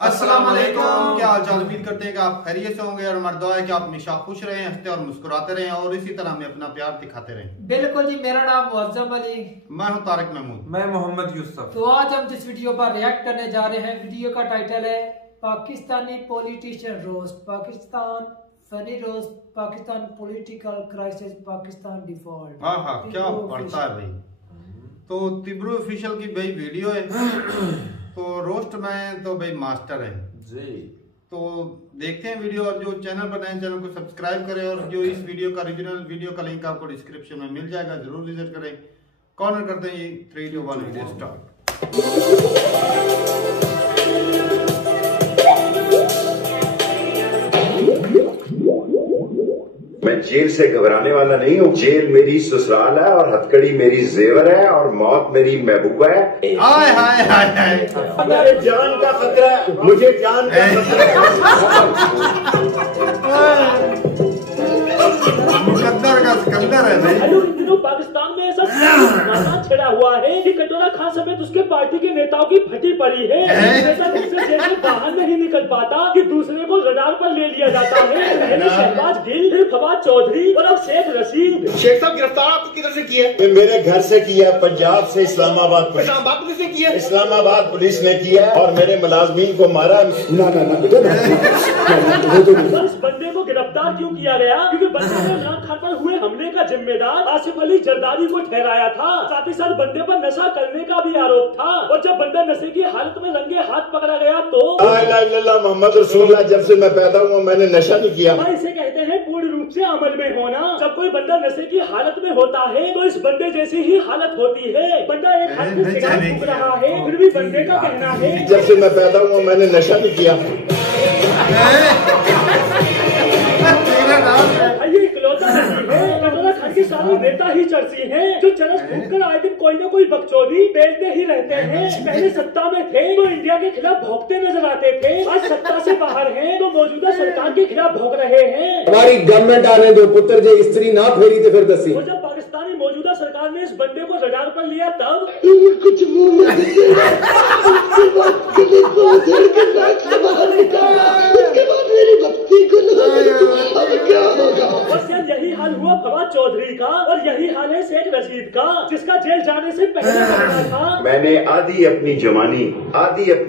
अस्सलाम वालेकुम। क्या हाल चाल? उम्मीद करते हैं कि आप खैरियत से होंगे और हमारी दुआ है कि आप हमेशा खुश रहें, हंसते और मुस्कुराते रहें और इसी तरह हमें अपना प्यार दिखाते रहें। बिल्कुल जी, मेरा नाम मुअज्जम अली, मैं हूं तारिक महमूद, मैं मोहम्मद यूसुफ। तो आज हम जिस वीडियो पर रिएक्ट करने जा रहे हैं, वीडियो का टाइटल है Pakistani politician roast, Pakistan funny roast, Pakistan political crisis, Pakistan default. हाँ हाँ, क्या पढ़ता है भाई। तो तिब्रू ऑफिशियल की भाई वीडियो है तो रोस्ट में तो भाई मास्टर है जी। तो देखते हैं वीडियो, और जो चैनल पर नए चैनल को सब्सक्राइब करें और जो इस वीडियो का ओरिजिनल वीडियो का लिंक आपको डिस्क्रिप्शन में मिल जाएगा, जरूर विजिट करें। कॉर्नर करते हैं ये 3, 2, 1 वीडियो स्टार्ट। मैं जेल से घबराने वाला नहीं हूँ। जेल मेरी ससुराल है और हथकड़ी मेरी जेवर है और मौत मेरी महबूबा है। हाय हाय हाय हाय, मेरे जान का खतरा है, मुझे जान का मुकद्दर का सिकंदर है भाई। इन दिनों पाकिस्तान में ऐसा छिड़ा हुआ है कि कटोरा खान समेत उसके पार्टी के नेताओं की फटी पड़ी है। नेता दूसरे जेल से बाहर नहीं निकल पाता कि दूसरे को रडार पर ले लिया जाता है। पहले शहबाज गिल, फिर फवाद चौधरी और अब शेख रशीद। शेख साहब गिरफ्तार आपको किधर से किया? मेरे घर से किया, पंजाब से इस्लामाबाद पुलिस। इस्लामाबाद पुलिस ने किया? इस्लामाबाद पुलिस ने किया और मेरे मुलाजमीन को मारा। ना ना ना बेटा इस बंदे को गिरफ्तार क्यों किया गया? क्योंकि बंदे ने इमरान खान पर हुए हमले का जिम्मेदार आसिफ अली जरदारी को ठहराया था। साथ ही साथ बंदे पर नशा करने का भी आरोप था। और जब बंदा नशे की हालत में रंगे हाथ पकड़ा गया तो मोहम्मद रसूलुल्लाह, जब से मैं पैदा हुआ मैंने नशा नहीं किया। इसे कहते हैं पूर्ण रूप से अमल में होना। जब कोई बंदा नशे की हालत में होता है तो इस बंदे जैसी ही हालत होती है। बंदा एक हाथ में सिगारेट फूंक रहा है, फिर भी बंदे का कहना है जब से मैं पैदा हुआ मैंने नशा नहीं किया। ये इकलौता नहीं है, कटोरा खान के सारे नेता ही चर्ची हैं, जो चरस फूंककर आए दिन कोई न कोई बकचोदी बेचते ही रहते हैं। पहले सत्ता में थे तो इंडिया के खिलाफ भौंकते नजर आते थे, आज सत्ता से बाहर हैं तो मौजूदा सरकार के खिलाफ भौंक रहे हैं। हमारी गवर्नमेंट आने दो पुत्र, जो स्त्री ना फेरी तो फिर दसी। और जब पाकिस्तानी मौजूदा सरकार ने इस बंदे को रडार पर लिया तब कुछ मेरी भक्ति को बस यार यही हाल हुआ फवाद चौधरी का और यही हाल है शेख रशीद का, जिसका जेल जाने से पहले करना था। मैंने आधी अपनी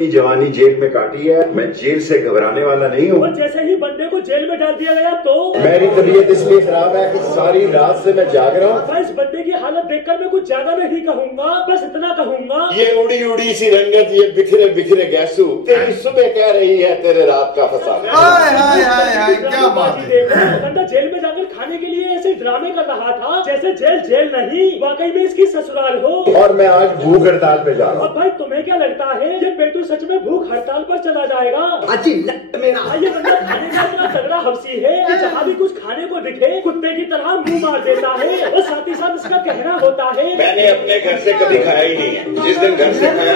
जवानी जेल में काटी है। मैं जेल से घबराने वाला नहीं हूँ। और जैसे ही बंदे को जेल में डाल दिया गया तो मेरी तबीयत इसलिए खराब है कि सारी रात से मैं जाग रहा हूँ। इस बंदे की हालत देखकर मैं कुछ ज्यादा नहीं कहूँगा, बस इतना कहूँगा ये उड़ी उड़ी सी रंगत, ये बिखरे बिखरे गैसू, तेरी सुबह कह रही है तेरे रात का फसाद। हाय हाय हाय हाय, क्या बात है। बंदा जेल में जाकर खाने के लिए ऐसे ड्रामे कर रहा था जैसे जेल नहीं, वाकई में इसकी ससुराल हो। और मैं आज भूख हड़ताल पे जा रहा हूँ। अब भाई तुम्हें क्या लगता है ये पेटू सच में भूख हड़ताल पर चला जाएगा? ये बंदा खाने का इतना तगड़ा हवसी है कि जहाँ भी कुछ खाने को दिखे कुत्ते की तरह मुंह मार देता है। और साथ ही साथ इसका कहना होता है मैंने अपने घर से कभी खाया ही नहीं है, जिस दिन घर से खाया।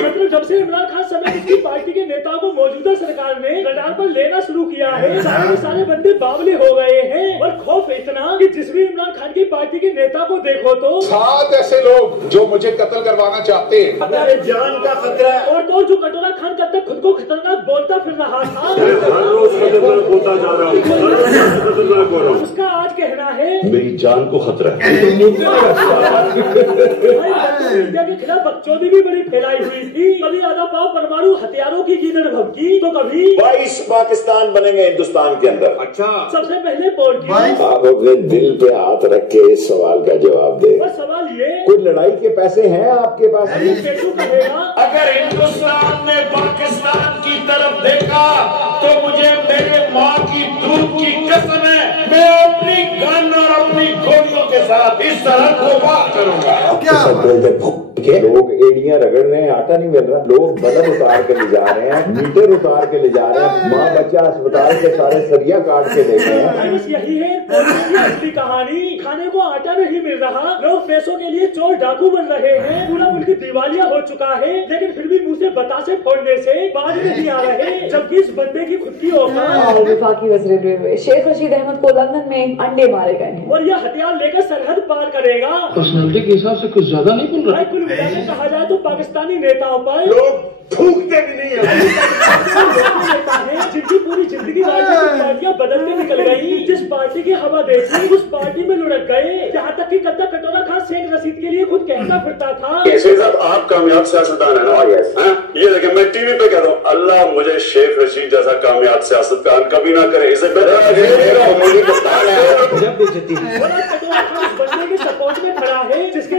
मतलब जब से इमरान खान समेत इसकी पार्टी के नेताओं को मौजूदा सरकार ने रडार पर लेना शुरू किया है, सारे बंदे बावले हो गए हैं। और खौफ इतना कि जिस भी इमरान खान की पार्टी के नेता को देखो तो 7 ऐसे लोग जो मुझे कत्ल करवाना चाहते हैं। मेरे जान का खतरा है। और तो जो कटोरा खान कब तक खुद को खतरनाक बोलता फिर रहा था, हर रोज खतरनाक होता जा रहा हूँ। उसका आज कहना है मेरी जान को खतरा है। इंडिया के खिलाफ बकचोदी भी बड़ी फैलाई हुई थी। कभी आधा पाव परमाणु हथियारों की गीदड़ भभकी तो कभी 22 पाकिस्तान बनेंगे हिंदुस्तान के अंदर। अच्छा, सबसे पहले पोर्ट आप अपने दिल पे हाथ रख के इस सवाल का जवाब दे। और सवाल ये, कोई लड़ाई के पैसे हैं आपके पास? पेटू कहेगा अगर हिंदुस्तान ने पाकिस्तान की तरफ देखा तो मुझे मेरे माँ की दूध की कसम है, मैं अपनी गन और अपनी गोलियों के साथ इस तरह को बात करूंगा। क्या लोग एड़ियां रगड़ रहे हैं, आटा नहीं मिल रहा। लोग बल्ब उतार के ले जा रहे हैं, मीटर उतार के ले जा रहे हैं। माँ बच्चा अस्पताल के सारे सरिया काट के ले गए हैं। बस यही है असली कहानी। खाने को आटा नहीं मिल रहा, लोग पैसों के लिए चोर डाकू बन रहे हैं। पूरा मुल्क दिवालिया हो चुका है, लेकिन फिर भी मुंह से बतासे फोड़ने से बाज नहीं आ रहे। जबकि इस बंदे की खुद की औकात। वफाकी वज़ीर रेलवे शेख रशीद अहमद को लंदन में अंडे मारे गए हैं और यह हथियार लेकर सरहद पार करेगा। पर्सनालिटी के हिसाब से कुछ ज्यादा नहीं बोल रहा है। मिला के कहा जाए तो पाकिस्तानी नेताओं पर लोग थूकते भी नहीं है। नेता है जिनकी पूरी जिंदगी राजनीतिक पार्टियां बदल के निकल गई, जिस पार्टी की हवा देखी उस पार्टी में लुढ़क गए। यहाँ तक कि कत्ता कटोरा खान शेख रशीद के लिए खुद कहता फिरता था। साहब आप कामयाब सियासतदान है ना? ये देखें, मैं टीवी पे कहता हूँ, अल्लाह मुझे शेख रशीद जैसा कामयाब सियासतदान कभी ना करे। इसे कटोरा खान उस बंदे के सपोर्ट में खड़ा है जिसके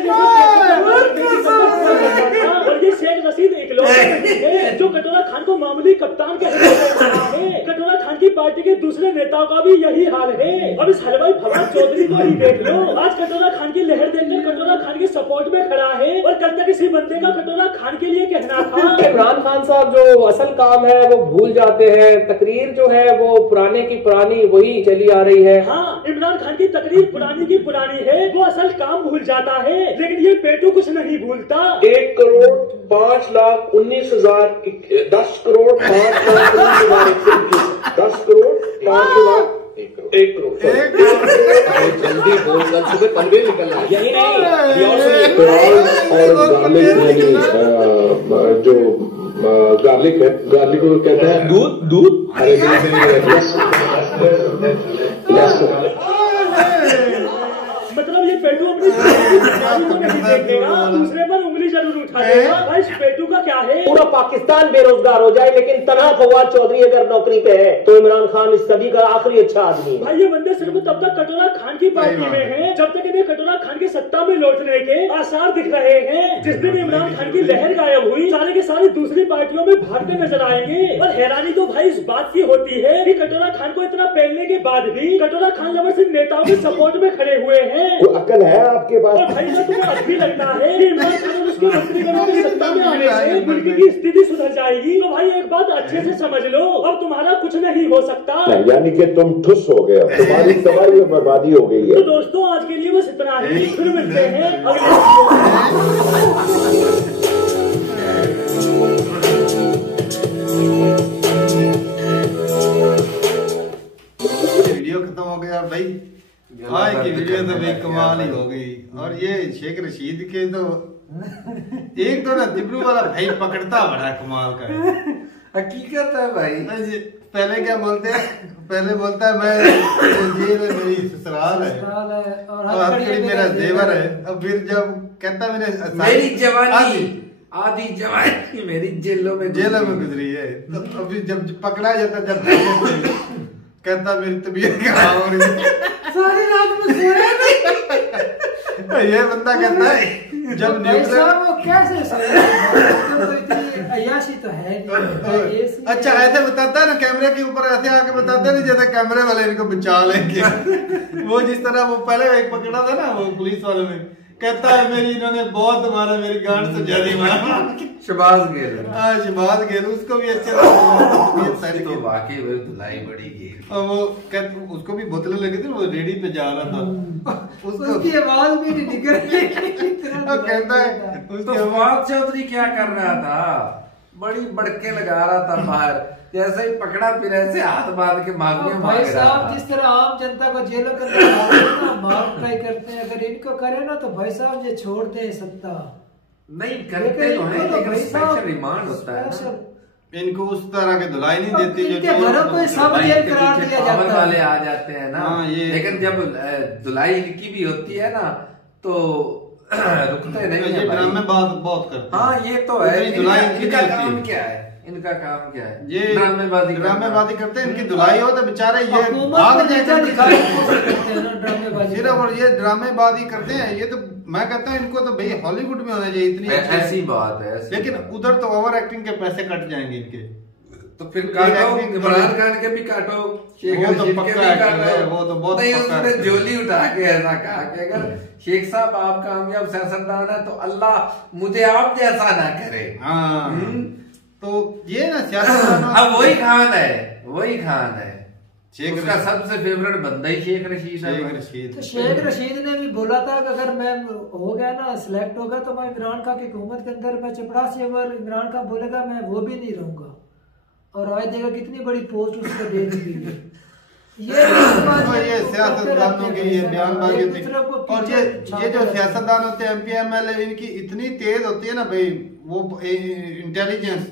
और ये शेख रशीद इकलौता है जो कटोरा खान को मामूली कप्तान के है। कटोरा खान की पार्टी के दूसरे नेताओं का भी यही हाल है। अब इस हलवाई फवाद चौधरी को ही देख लो, आज कटोरा खान की लहर देखकर कटोरा खान के सपोर्ट में खड़ा है और कल तक इसी बंदे का कटोरा खान के लिए कहना था। इमरान खान साहब जो असल काम है वो भूल जाते हैं, तकरीर जो है वो पुराने की पुरानी वही चली आ रही है। हाँ, इमरान खान की तकरीर पुरानी की पुरानी है, वो असल काम भूल जाता है, लेकिन ये पेटू कुछ नहीं भूलता। 1,05,19,000 10 करोड़ 5,19,000 10 करोड़ 5,00,000 1 करोड़ जल्दी बोल, कल सुबह पनवे निकलना। यही नहीं और जो गार्लिक है, गार्लिक को कहते हैं दूध। अरे मतलब ये पेटू अपनी को नहीं देखेगा, दूसरे पर उंगली जरूर उठाएगा। भाई पेटू का क्या है? पूरा पाकिस्तान बेरोजगार हो जाए लेकिन तनहा फवाद चौधरी अगर नौकरी पे है तो इमरान खान इस सदी का आखिरी अच्छा आदमी है। भाई ये बंदे सिर्फ तब तक कटोरा खान की पार्टी में हैं जब तक इन्हें कटोरा खान की सत्ता में लौटने के आसार दिख रहे हैं। जिस दिन इमरान खान की लहर गायब हुई, सारे के सारे दूसरी पार्टियों में भागते नजर आएंगे। और हैरानी तो भाई इस बात की होती है कि कटोरा खान को इतना पहनने के बाद भी कटोरा खान लवर सिंह नेताओं के सपोर्ट में खड़े हुए हैं। कोई अकल है आपके पास? और भाई जो तुम्हें अब भी लगता है कि इमरान खान और उसके मंत्रीगणों की सत्ता में आने से मुल्क की स्थिति सुधर जाएगी, तो भाई एक बात अच्छे से समझ लो, अब तुम्हारा कुछ नहीं हो सकता। यानी कि तुम ठुस हो गए, तुम्हारी तबाही और बर्बादी हो गई है। तो दोस्तों आज के लिए बस इतना ही, फिर मिलते हैं अगले वीडियो खत्म हो गया भाई। आज की वीडियो तो बेकमाल ही हो गई। और ये शेख रशीद के तो एक तो ना तिब्रू वाला भाई पकड़ता बड़ा कमाल का है। हकीकत है भाई। पहले क्या बोलते हैं? पहले बोलता है मैं जेल है, मेरी ससुराल है और हथकड़ी मेरा जेवर है। अब फिर जब कहता मेरी जवानी आधी जवानी मेरी जेलों में गुजरी है, तो अभी जब पकड़ा जाता जब कहता मेरी तबीयत खराब हो रही है, सारी रात में सोया नहीं। ये बंदा कहता है जब वो कैसे सोया? तो इतनी अय्याशी तो है नहीं। अच्छा ऐसे बताता है ना, कैमरे के ऊपर ऐसे आके बताता है ना जैसे कैमरे वाले इनको बचा लेंगे। वो जिस तरह वो पहले एक पकड़ा था ना वो पुलिस वाले में, कहता है मेरी इन्होंने बहुत मारा, मेरी गांड से ज्यादा मारा। शहबाज गिल। हाँ शहबाज गिल, उसको भी अच्छे लगा। तो वाकई वो धुलाई बड़ी की। और वो कहते उसको भी बोतलें लगी थी, वो रेडी पे जा रहा था, उसकी आवाज भी नहीं निकल रही। कहता है तो फवाद चौधरी क्या कर रहा था? बड़ी बड़के लगा रहा था बाहर, जैसे ही पकड़ा फिर ऐसे हाथ बांध के माफिया मांग भाई रहा साहब था। जिस तरह आम जनता को जेलों के अंदर मार ट्राई करते हैं, अगर इनको करे ना तो भाई साहब ये छोड़ दे सत्ता। नहीं करते तो हैं, लेकिन स्पेशल रिमांड होता है ना। इनको उस तरह के धुलाई नहीं देती जो इनके घरों को सब जेल करार दिया जाता है। वाले आ जाते हैं ना। हाँ, लेकिन जब धुलाई इनकी भी होती है ना तो रुकते नहीं है। ड्रामे बहुत करते हैं। हाँ ये तो है। धुलाई इनका काम क्या है? इनका काम क्या है? ये ड्रामेबाजी करते हैं। इनकी धुलाई हो तो बेचारे ये भाग सिर्फ और ये ड्रामेबाजी करते हैं। ये तो मैं कहता हूँ इनको तो भाई हॉलीवुड में होना चाहिए इतनी ऐसी बात है। लेकिन उधर तो ओवर एक्टिंग के पैसे कट जाएंगे इनके। तो फिर काटो, इमरान खान के भी काटो, शेख रशीद के भी काटो। वो तो बहुत नहीं उसने झोली उठा के ऐसा कहा कि अगर शेख साहब आप कामयाब सियासतदान है तो अल्लाह मुझे आप जैसा ना करे। तो ये ना सियासतदान अब वही खान है उसका सबसे फेवरेट बंदा ही शेख रशीद है। तो शेख रशीद ने भी बोला था कि अगर मैं हो गया ना सिलेक्ट होगा तो मैं इमरान खान की हुकूमत के अंदर मैं चपरासी, अगर इमरान खान बोलेगा मैं वो भी नहीं रहूंगा। और आज देखा कितनी बड़ी पोस्ट उसको दे दी। ये सियासतदानों की ये बयानबाजी होती है। और ये जो सियासतदान होते हैं MP MLA, इनकी इतनी तेज होती है ना भाई वो इंटेलिजेंस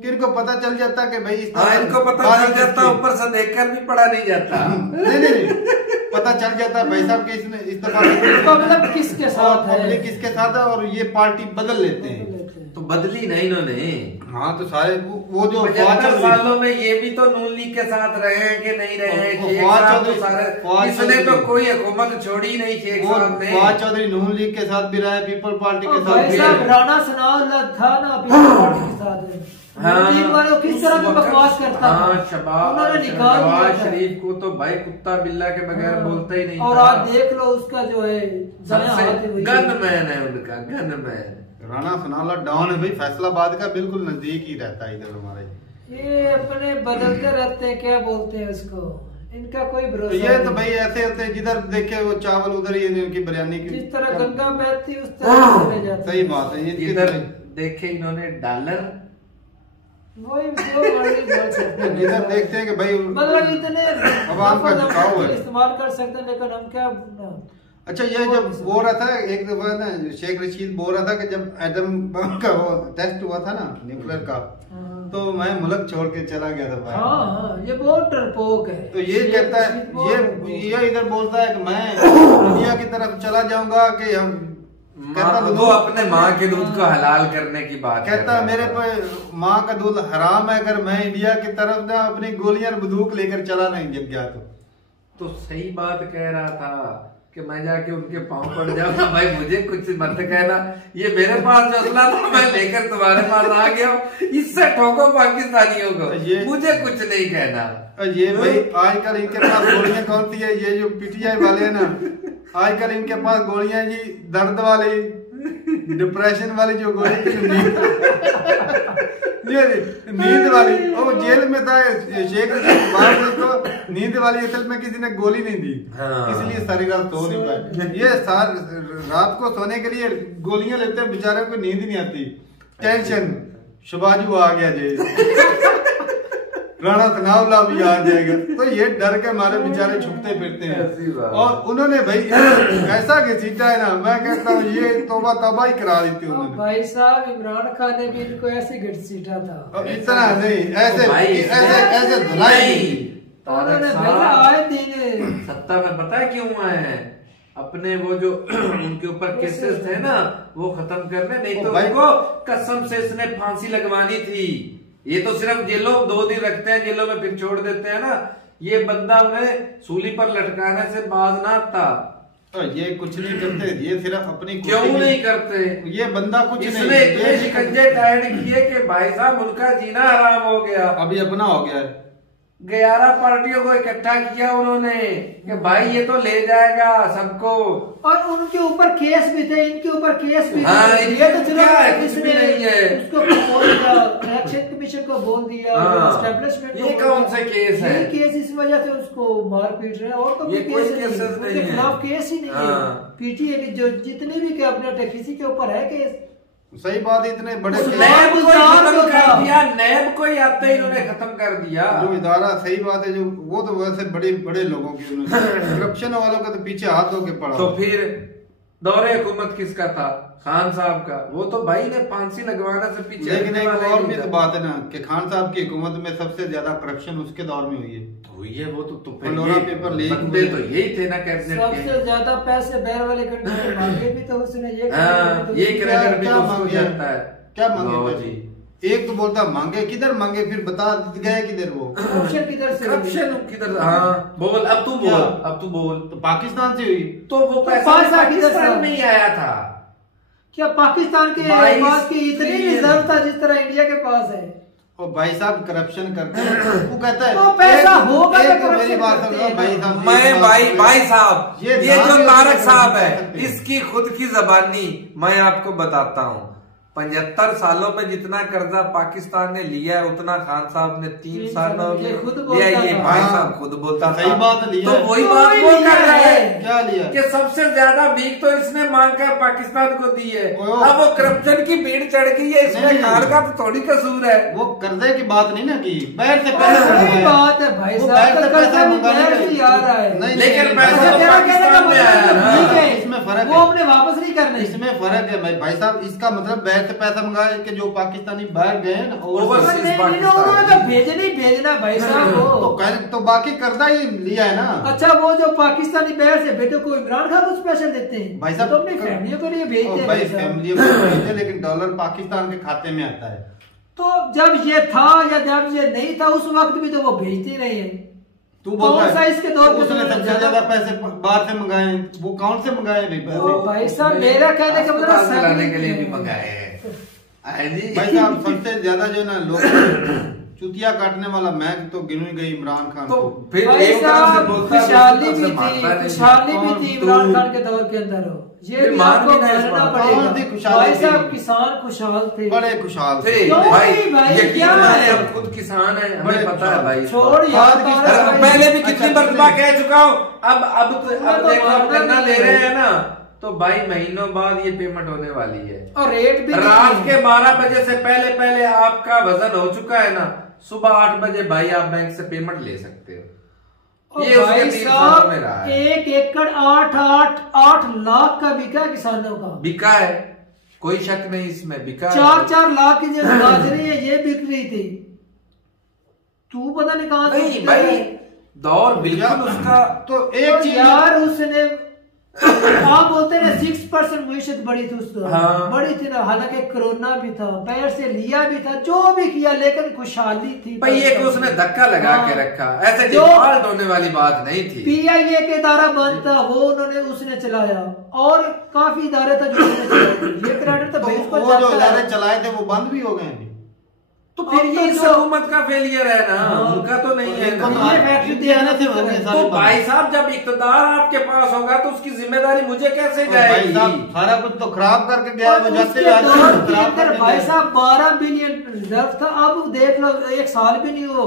कि इनको पता चल जाता कि भाई इस तरह इनको पता चल जाता, ऊपर से देखकर भी पढ़ा नहीं जाता। नहीं पता चल जाता भाई साहब कि इसने इस दफा मतलब किसके साथ है, पब्लिक किसके साथ है, और ये पार्टी बदल लेते हैं। तो बदली नहीं इन्होंने। हाँ तो सारे वो जो 75 सालों में ये भी तो नून लीग के साथ रहे हैं कि नहीं रहे हैं। इसने तो कोई हुकूमत छोड़ी नहीं शेख साहब ने। फवाद चौधरी नून लीग के साथ भी रहे, पीपल पार्टी के साथ भी रहे। राणा सनाउल्लाह था ना पीपल पार्टी के साथ। हाँ, किस तरह की बकवास करता था। हाँ, शहबाज शरीफ को तो भाई कुत्ता बिल्ला के बगैर बोलता ही नहीं। और आज देख लो उसका जो है गनमैन है उनका, गनमैन। राणा सनाउल्लाह डॉन है भाई, फैसलाबाद का बिल्कुल नजदीक ही रहता है इधर हमारे। ये अपने बदलते रहते हैं, क्या बोलते हैं उसको, इनका कोई भरोसा नहीं। ये तो भाई ऐसे होते हैं जिधर देखे वो चावल उधर ही इनकी बिरयानी की। जिस तरह गंगा बहती उस तरह चले जाते। सही बात है। इधर देखे इन्होंने डॉलर, वही जो बोल सकते हैं। इधर देखते हैं कि भाई मतलब इतने आवाम का झुकाव है, इस्तेमाल कर सकते हैं, लेकिन हम क्या। अच्छा ये जब बोल रहा था एक दफा ना शेख रशीद बोल रहा था कि जब एटम बम का वो टेस्ट हुआ था ना न्यूक्लियर का, तो मैं मुल्क छोड़ के चला गया था भाई। हाँ, ये बहुत डरपोक है। तो ये कहता है ये इधर बोलता है कि मैं दुनिया की तरफ चला जाऊंगा कि हम वो अपने माँ के दूध को हलाल करने की बात कहता मेरे पे माँ का दूध हराम है, अगर मैं इंडिया की तरफ ना अपनी गोलियां बंदूक लेकर चला नहीं जब गया तो सही बात कह रहा था कि मैं जाके उनके पाँव पड़ जाऊंगा। भाई मुझे कुछ मत कहना, ये मेरे पास जो असला था मैं लेकर तुम्हारे पास आ गया, इससे ठोको पाकिस्तानियों को, मुझे कुछ नहीं कहना। ये भाई आजकल इनके पास गोलियां कौन सी है, ये जो PTI वाले है ना, आजकल इनके पास गोलियां जी दर्द वाली, डिप्रेशन वाली जो गोली ये नींद वाली। वो जेल में था शेख रशीद को नींद वाली असल में किसी ने गोली नहीं दी, इसलिए सारी रात सो नहीं पाए। ये रात को सोने के लिए गोलियां लेते हैं, बेचारे को नींद नहीं आती, टेंशन। शबाजू आ गया जी, राणा सनाउल्लाह भी आ जाएगा, तो ये डर के मारे बेचारे छुपते फिरते हैं। और उन्होंने भाई ऐसा घसीटा है ना, मैं कहता हूँ ये तौबा तौबा ही करा दी थी उन्होंने। भाई साहब इमरान खान ने भी इनको ऐसे घसीटा था। इतना नहीं, ऐसे धुलाई आए दिन सत्ता में पता है क्यों आए हैं, अपने वो जो उनके ऊपर केसेस थे ना वो खत्म करने, नहीं तो उनको कसम से इसने फांसी लगवानी थी। ये तो सिर्फ जेलों 2 दिन रखते हैं जेलों में, फिर छोड़ देते हैं ना। ये बंदा उन्हें सूली पर लटकाने से बाज ना था। तो ये कुछ नहीं करते, ये सिर्फ अपनी क्यों नहीं करते, ये बंदा कुछ इसने इतने शिकंजे टाइट किए कि भाई साहब उनका जीना हराम हो गया। अभी अपना हो गया है। 11 पार्टियों को इकट्ठा किया उन्होंने कि भाई ये तो ले जाएगा सबको, और उनके ऊपर केस भी थे, इनके ऊपर केस भी थे। ये तो चलो इसमें नहीं है, उसको बोल दिया, इलेक्शन कमीशन को बोल दिया, एस्टेब्लिशमेंट। ये कौन से केस है? ये केस इस वजह से उसको मार पीट रहे हैं, और तो ये कोई केस नहीं है, खिलाफ केस ही नहीं है। PTA की जो जितने भी कैबिनेट है किसी के ऊपर है केस। सही बात, इतने बड़े नैब को खत्म कर दिया, नैब को ही आते इन्होंने खत्म कर दिया जो इदारा। सही बात है, जो वो तो वैसे बड़े लोगों की करप्शन वालों का तो पीछे हाथ होके पड़ा। तो फिर दौरे हुकूमत किसका था? खान साहब का। वो तो भाई ने फांसी लगवाने से पीछे। लेकिन एक और भी तो बात है ना कि खान साहब की हुकूमत में सबसे ज्यादा करप्शन उसके दौर में हुई है। वो तो पेपर लीक बंदे तो यही थे ना कैबिनेट के। सबसे ज्यादा पैसे बैर वाले कंट्री में मांगे भी तो उसने ये क्रेडिट भी तो उसको जाता है। क्या मांगे जी? एक तो बोलता मांगे, किधर मांगे, फिर बता गए किधर वो करप्शन किधर से, करप्शन किधर। हाँ बोल, अब तू बोल। तो पाकिस्तान से हुई, तो वो पैसा पाकिस्तान में ही आया था। क्या पाकिस्तान के पास की इतनी रिजर्व था जिस तरह इंडिया के पास है? और भाई साहब करप्शन करते हैं, वो कहता है तो पैसा होगा तो मेरी बात सुनो भाई साहब। मैं भाई साहब ये जो तारक साहब है इसकी खुद की जबानी मैं आपको बताता हूँ। 75 सालों में जितना कर्जा पाकिस्तान ने लिया है उतना खान साहब ने 3 सालों में लिया। ये भाई साहब खुद बोलता सही बात लिया। तो वही बात वो कर रहा है क्या लिया कि सबसे ज्यादा भीख तो इसने मांग कर पाकिस्तान को दी है। अब वो करप्शन की भीड़ चढ़ गई है, इसमें खान का तो थोड़ी कसूर है। वो कर्जे की बात नहीं ना की, बैठ से पैसे बात है भाई साहब, पैसा मंगाने आ रहा है, लेकिन पैसा तो पाकिस्तान में आया ना, इसमें फर्क वो अपने वापस नहीं करना, इसमें फर्क है भाई साहब। इसका मतलब बैठ से पैसा मंगाए कि जो पाकिस्तानी बाहर गए ना तो भेजना भाई साहब, तो बाकी कर्जा ही लिया है ना। अच्छा वो जो पाकिस्तानी बाहर से बेटे को इमरान खान को स्पेशल देते हैं भाई साहब, तो अपनी फैमिलियों के लिए भेजते हैं भाई फैमिलियों को भेजते, लेकिन डॉलर पाकिस्तान के खाते में आता है। तो जब ये था या जब ये नहीं था उस वक्त भी तो वो भेजते नहीं है। तू बोलता है इसके दौर उसने सबसे ज्यादा पैसे बाहर से मंगाए, वो कौन से मंगाए भाई साहब? मेरा कहने का मतलब चलाने के लिए भी मंगाए हैं भाई साहब। सबसे ज्यादा जो ना लोग चुतिया काटने वाला मैं तो गिनू गई इमरान खान। तो फिर खुशहाली भी थी इमरान खान के दौर के अंदर। ये भी आपको मानना पड़ेगा भाई साहब, किसान खुशहाल थे, बड़े खुशहाल थे भाई। यकीन माने हम खुद किसान हैं, हमें पता है भाई। छोड़ यार, पहले भी कितनी मरतबा कह चुका हूँ। अब देखो हम गन्ना ले रहे हैं ना, तो भाई महीनों बाद ये पेमेंट होने वाली है और रेट भी रात के 12 बजे से पहले आपका वजन हो चुका है ना, सुबह 8 बजे भाई आप बैंक से पेमेंट ले सकते हो। ये उसके 3 सालों में रहा है। 1 एकड़ 8 लाख का बिका किसानों का, बिका है, कोई शक नहीं इसमें, बिका 4 लाख की जो बाजरी है ये बिक रही थी। तू पता नहीं कहां नहीं भाई, दौर बिल्कुल उसका। तो एक चीज यार उसने आप बोलते हैं 6% मीशत बड़ी थी उस हाँ। बड़ी थी ना, हालांकि कोरोना भी था, पैर से लिया भी था, जो भी किया, लेकिन खुशहाली थी भाई। ये उसने धक्का लगा के रखा, ऐसे डिफॉल्ट होने वाली बात नहीं थी। PIA के इदारा बंद था, वो उसने चलाया, और काफी इदारे था जो ये क्रेडिट था वो जो इदारे चलाए थे वो बंद भी हो गए। तो फिर ये इस हुकूमत का फेलियर है ना, उनका तो नहीं है ना। तो भाई साहब जब इक़्तिदार आपके पास होगा तो उसकी जिम्मेदारी मुझे कैसे जाएगी? सारा कुछ तो खराब करके गया है, भाई साहब 12 बिलियन रिजर्व था, अब देख लो 1 साल भी नहीं हो।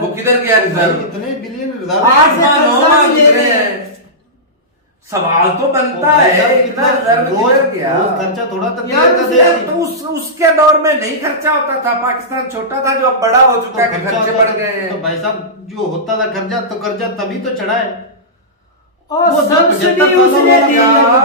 वो किधर गया रिजर्व? इतने बिलियन रिजर्व। सवाल तो बनता है कितना रिजर्व गया? खर्चा थोड़ा तो उसके दौर में नहीं खर्चा होता था, पाकिस्तान छोटा था, जो अब बड़ा हो चुका है, खर्चे बढ़ गए हैं। तो भाई साहब जो होता था खर्चा, तो कर्जा तभी तो चढ़ा है। और सब्सिडी उसने दी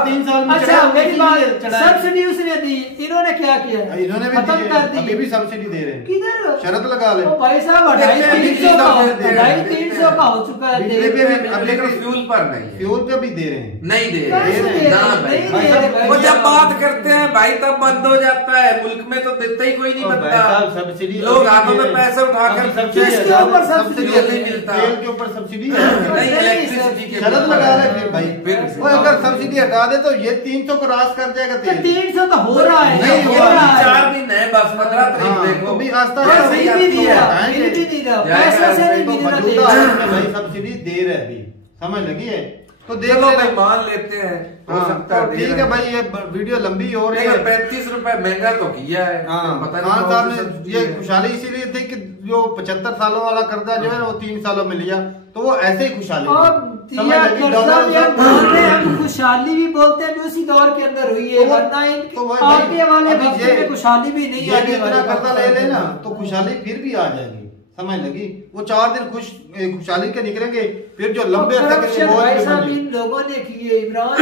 3 साल में। अच्छा मेरी बात, सब्सिडी उसने दी, इन्होंने क्या किया? इन्होंने भी खत्म कर दी। अभी भी सब्सिडी दे रहे हैं। किधर शरत लगा ले भाई साहब, 250-300 का हो चुका है। लेकिन फ्यूल पर नहीं, फ्यूल पे भी दे रहे हैं। नहीं दे रहे। वो जब बात करते हैं भाई तब बंद हो जाता है। मुल्क में तो देता ही कोई नहीं बनता, सब्सिडी लोग हाथों में पैसे उठाकर किसके ऊपर सब्सिडी नहीं मिलता, तेल के ऊपर सब्सिडी नहीं इलेक्ट्रिसिटी के शरत लगा ले फिर भाई। वो अगर सब्सिडी हटा दे तो ये 300 को रास कर जाएगा। 300 तो हो रहा है, नहीं हो रहा है। 4 दिन है बस, 15 तारीख देखो भी आस्था सब्सिडी दे रहे अभी, समझ लगी है तो देख लो भाई, मान लेते हैं, हो सकता है। ठीक है भाई, ये वीडियो लंबी हो रही है। 35 रुपए महंगा तो किया है। खान साहब ने ये खुशहाली इसीलिए थी कि जो 75 सालों वाला कर्जा जो है वो 3 सालों में लिया, तो वो ऐसे ही खुशहाली खुशहाली भी बोलते हैं उसी दौर के अंदर हुई है, वरना आगे वाले खुशहाली भी नहीं है। कर्जा ले लेना तो खुशहाली फिर भी आ जाएगी, समझ लगी। वो 4 दिन खुशहाली के निकलेंगे, फिर जो लंबे इन लोगों ने किए, इमरान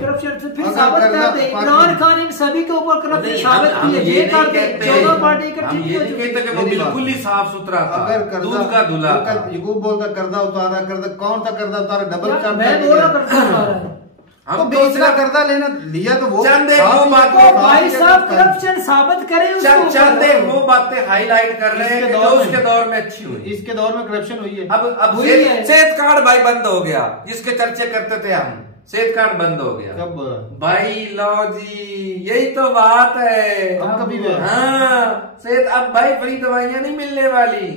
करप्शन फिर साबित कर दे, इमरान खान इन सभी के ऊपर करप्शन साबित किए, ये कर दे, दोनों पार्टी वो बिल्कुल ही साफ सुथरा था, अगर दूध का धुला। यूँ बोलता कर्जा उतारा, कर्जा कौन सा कर्जा उतारा? Double charge. मैं बोला कर्जा उतारा, हम दूसरा कर्जा लेना लिया तो वो चंद वो बातें भाई साहब करप्शन साबित करें, चंद वो बातें हाईलाइट कर रहे हैं जो उसके दौर में अच्छी हुई। इसके दौर में करप्शन हुई है। अब सेहत कार्ड भाई बंद हो गया, जिसके चर्चे करते थे हम, सेहत कार्ड बंद हो गया। कब भाई? लो जी, यही तो बात है। अब कभी हाँ, सेहत अब भाई फ्री दवाइयां नहीं मिलने वाली,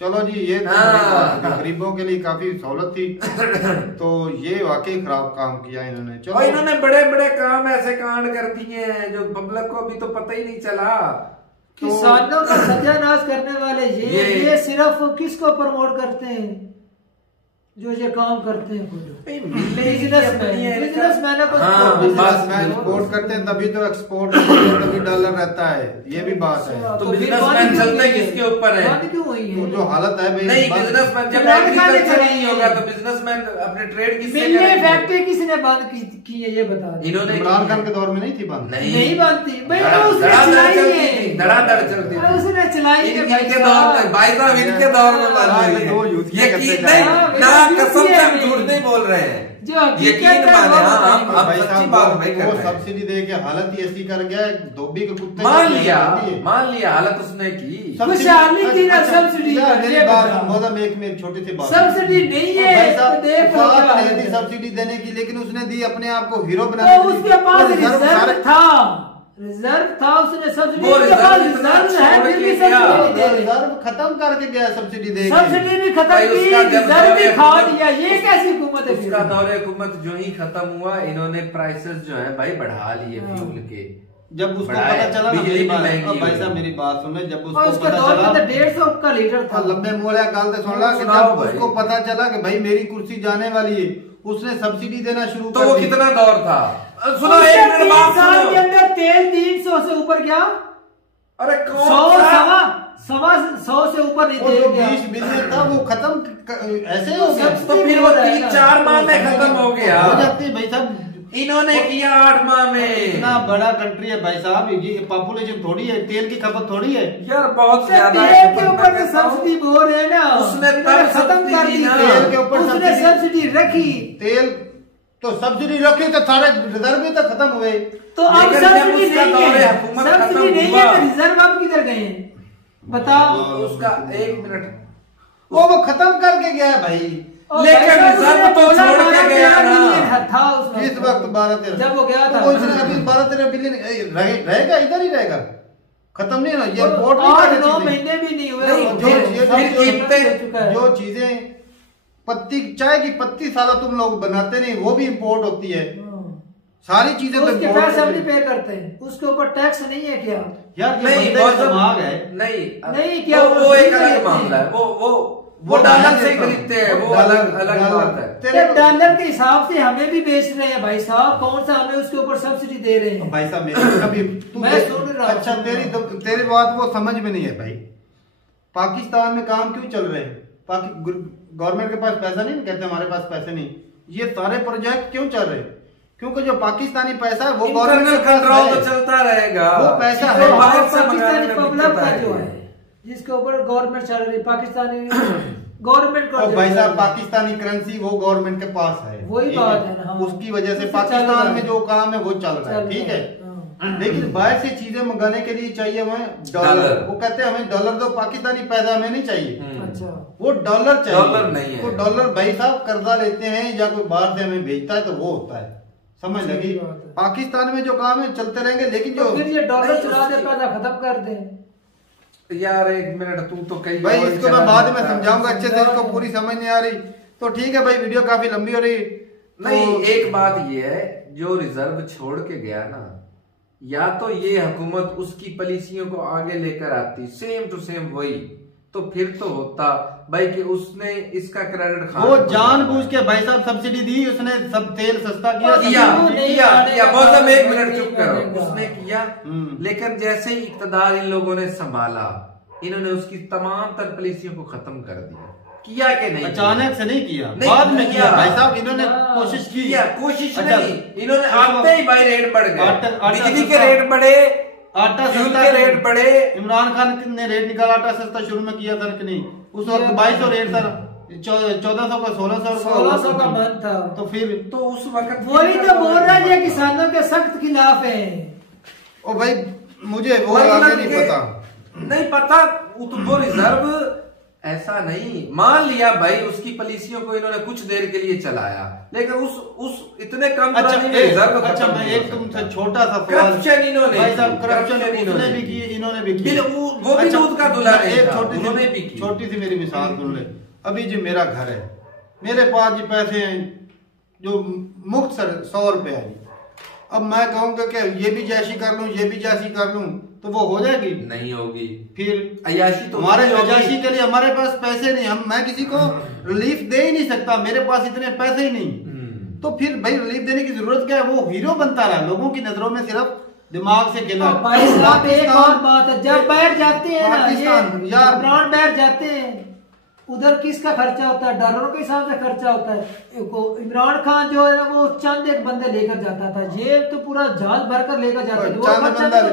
चलो जी, ये गरीबों के लिए काफी सहूलत थी। तो ये वाकई खराब काम किया इन्होंने। चलो, इन्होंने बड़े बड़े काम ऐसे कांड कर दिए हैं जो पब्लिक को अभी तो पता ही नहीं चला। किसानों का सत्यानाश करने वाले ये सिर्फ किसको प्रमोट करते हैं? जो ये काम करते हैं बिजनेसमैन एक्सपोर्ट करते हैं, तभी तो एक्सपोर्ट तभी डॉलर रहता है। ये भी बात है। तो बिजनेसमैन चलते किसके ऊपर है? क्यों हुई है? जो हालत है नहीं, बिजनेसमैन जब एग्रीकल्चर नहीं होगा तो बिजनेसमैन अपने ट्रेड किससे करेंगे? फैक्ट्री किसने बंद की है ये बता दो। इन्होंने इमरान खान के दौर में नहीं थी बंद। नहीं बनती, धड़ाधड़ चलती थी। उसने चलाई है इनके दौर में, भाई साहब इनके दौर में बंद हुई है। यकीन नहीं ना, कसम से हम झूठ नहीं बोल रहे हैं, यकीन माने। हम सच्ची बात नहीं कर रहे। सब्सिडी दे के हालत ही ऐसी कर गया, धोबी के कुत्ते मान लिया हालत उसने की। खुशहाली की ना सब्सिडी। मेरी बात एक छोटी सी बात, सब्सिडी नहीं है नहीं थी सब्सिडी देने की, लेकिन उसने दी अपने आप को हीरो बनाने की। उसके पास रिजर्व था, उसने सब्सिडी रिजर्व खत्म करके गया सब्सिडी दे, सब्सिडी भी खत्म की, रिजर्व भी खा लिया। ये कैसी हुकूमत है? उसका दौरे हुकूमत जो ही खत्म हुआ, इन्होंने प्राइसेस जो है भाई बढ़ा लिए फ्यूल के। जब उसको पता चला, बिजली भाई साहब मेरी बात सुन, जब उसको उसका पता दौर चला में 150 का लीटर था। लंबे मोड़ा गाल से सुन ला कि जब उसको पता चला कि भाई मेरी कुर्सी जाने वाली है, उसने सब्सिडी देना शुरू कर दी। तो वो कितना दौर था? सुनो, एक मिनट बात साल के अंदर तेल 300 से ऊपर गया। अरे 100 से ऊपर नहीं तेल गया। 20 बिलियन था वो खत्म ऐसे हो गया। तो फिर वो 3-4 माह में खत्म हो गया। हो जाती भाई साहब, इन्होंने किया 8 माह में। इतना बड़ा कंट्री है भाई साहब, ये पॉपुलेशन थोड़ी है, तेल की खपत थोड़ी है यार, बहुत ज्यादा तेल के ऊपर तो सब्सिडी बोल रहे ना, उसने तब खत्म कर दी। तेल के ऊपर उसने सब्सिडी रखी, तेल तो सब्सिडी रखी तो सारे रिजर्व भी तो खत्म हुए। तो अब सब्सिडी नहीं है, सब्सिडी नहीं है तो रिजर्व अब किधर गए? बताओ। उसका 1 मिनट, वो खत्म करके गया है भाई, लेकिन रिजर्व तो छोड़ के गया ना। था उस इस वक्त 12-13 जब वो गया था, तो उसने अभी 12-13 बिलियन रहेगा, इधर ही रहेगा, खत्म नहीं ना। ये बोर्ड 8-9 महीने भी नहीं हुए। जो चीजें पत्ती, चाय की पत्ती साला तुम लोग बनाते नहीं, वो भी इंपोर्ट होती है। सारी चीजें तो उसके पैसे हम नहीं पे करते हैं, उसके ऊपर टैक्स नहीं है क्या? यार नहीं, दिमाग है नहीं क्या, वो एक अलग मामला है। वो डॉलर से खरीदते हैं, वो अलग बात है। तेरे डॉलर के हिसाब से हमें भी बेच रहे हैं भाई साहब, कौन सा हमें उसके ऊपर सब्सिडी दे रहे हैं? भाई साहब मेरी कभी मैं सुन रहा हूं। अच्छा, तेरी बात वो समझ में नहीं है भाई। पाकिस्तान में काम क्यों चल रहे हैं? गवर्नमेंट के पास पैसा नहीं, कहते हमारे पास पैसे नहीं। ये सारे प्रोजेक्ट क्यों चल रहे हैं? क्योंकि जो पाकिस्तानी पैसा है वो गवर्नमेंट कंट्रोल तो चलता रहेगा, वो पैसा है पाकिस्तानी पब्लिक का जो है, जिसके ऊपर गवर्नमेंट चल रही है, पाकिस्तानी गवर्नमेंट को। भाई साहब पाकिस्तानी करेंसी वो गवर्नमेंट के पास है, वही बात है ना। उसकी वजह से पाकिस्तान में जो काम है वो चल रहा है, ठीक है। लेकिन बाहर से चीजें मंगाने के लिए चाहिए हमें डॉलर। वो कहते हैं हमें डॉलर दो, पाकिस्तानी पैसा हमें नहीं चाहिए। अच्छा, वो डॉलर चाहिए। डॉलर नहीं है, वो डॉलर भाई साहब कर्जा लेते हैं या कोई बाहर से हमें भेजता है तो वो होता है, समझ लगी। पाकिस्तान में जो काम है चलते रहेंगे, लेकिन जो फिर ये डॉलर चुरा दे, पैसा खत्म कर दे। यार 1 मिनट, तू तो कहीं भाई इसको मैं बाद में समझाऊंगा अच्छे से, इसको पूरी समझ नहीं आ रही तो ठीक है भाई, वीडियो काफी लंबी हो रही। नहीं, एक बात ये है, जो रिजर्व छोड़ के गया ना, या तो ये हुकूमत उसकी पॉलिसियों को आगे लेकर आती सेम टू सेम वही, तो फिर तो होता भाई कि उसने इसका क्रेडिट खा, वो जानबूझ के भाई साहब सब्सिडी दी, उसने सब तेल सस्ता किया। बहुत 1 मिनट चुप करो, उसने किया। लेकिन जैसे ही इक्तदार इन लोगों ने संभाला, इन्होंने उसकी तमाम तर पॉलिसियों को खत्म कर दिया। किया कि नहीं? अचानक से नहीं किया, बाद में किया भाई साहब। इन्होंने कोशिश की, कोशिश नहीं, इन्होंने आते ही भाई रेट बढ़ गए, बिजली के रेट बढ़े, आटा सस्ता के रेट बढ़े। इमरान खान ने रेट निकाला, आटा सस्ता शुरू में किया था कि नहीं? उस वक्त 2200 रेट था, 1400 का 1600 का मन था। तो फिर तो उस वक्त वही तो बोल रहा है, किसानों के सख्त खिलाफ है। ओ भाई मुझे वो आगे नहीं पता, नहीं पता। वो रिजर्व ऐसा नहीं, मान लिया भाई उसकी पॉलिसियों को इन्होंने कुछ देर के लिए चलाया, लेकिन उस इतने कम अच्छा मैं एक तुमसे छोटा सा करप्शन इन्होंने भाई साहब, करप्शन इन्होंने भी की, इन्होंने भी की, वो भी दूध का दूल्हा नहीं एक था, उन्होंने भी की। छोटी सी मेरी मिसाल सुन ले। अभी जो मेरा घर है, मेरे पास ये पैसे हैं जो मुफ्त 100 रुपए है। अब मैं कहूँगा कि ये भी जैसी कर लूं, ये भी जैसी कर लूं, तो वो हो जाएगी? नहीं होगी। फिर अयाशी तो हमारे अयाशी के लिए हमारे पास पैसे नहीं, मैं किसी को रिलीफ दे ही नहीं सकता, मेरे पास इतने पैसे ही नहीं। तो फिर भाई रिलीफ देने की जरूरत क्या है? वो हीरो बनता रहा, लोगों की नजरों में सिर्फ दिमाग से खेला। भाई साहब एक और बात है, जब बैठ जाते हैं ना ये यार इमरान बैठ जाते हैं, उधर किसका खर्चा होता है? डॉलरों के हिसाब से खर्चा होता है। इमरान खान जो है ना वो चंद एक बंदे लेकर जाता था, ये तो पूरा जहाज भर कर लेकर जाता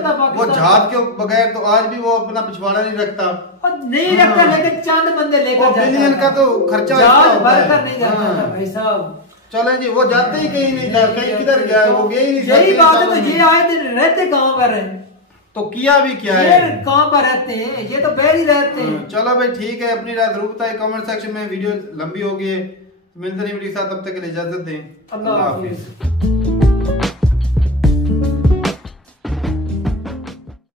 था। वो जहाज के बगैर तो आज भी वो अपना पिछवाड़ा नहीं रखता, नहीं रखता, लेकिन चंद बंदे लेकर जाता था। बिलियन का तो खर्चा जहाज भर कर नहीं जाता था भाई साहब। चले जी, वो जाते ही कहीं नहीं था, कहीं किधर गया वो गया ही नहीं। यही बात है, तो ये आए दिन रहते कहाँ पर है? तो किया भी क्या है? ये कहाँ पर रहते हैं? ये तो बैर ही रहते हैं। चलो भाई ठीक है, अपनी राय जरूर बताइए कमेंट सेक्शन में। वीडियो लंबी हो गई है, मिलते नहीं वीडियो के साथ, तब तक के लिए इजाजत दें। अल्लाह हाफिज।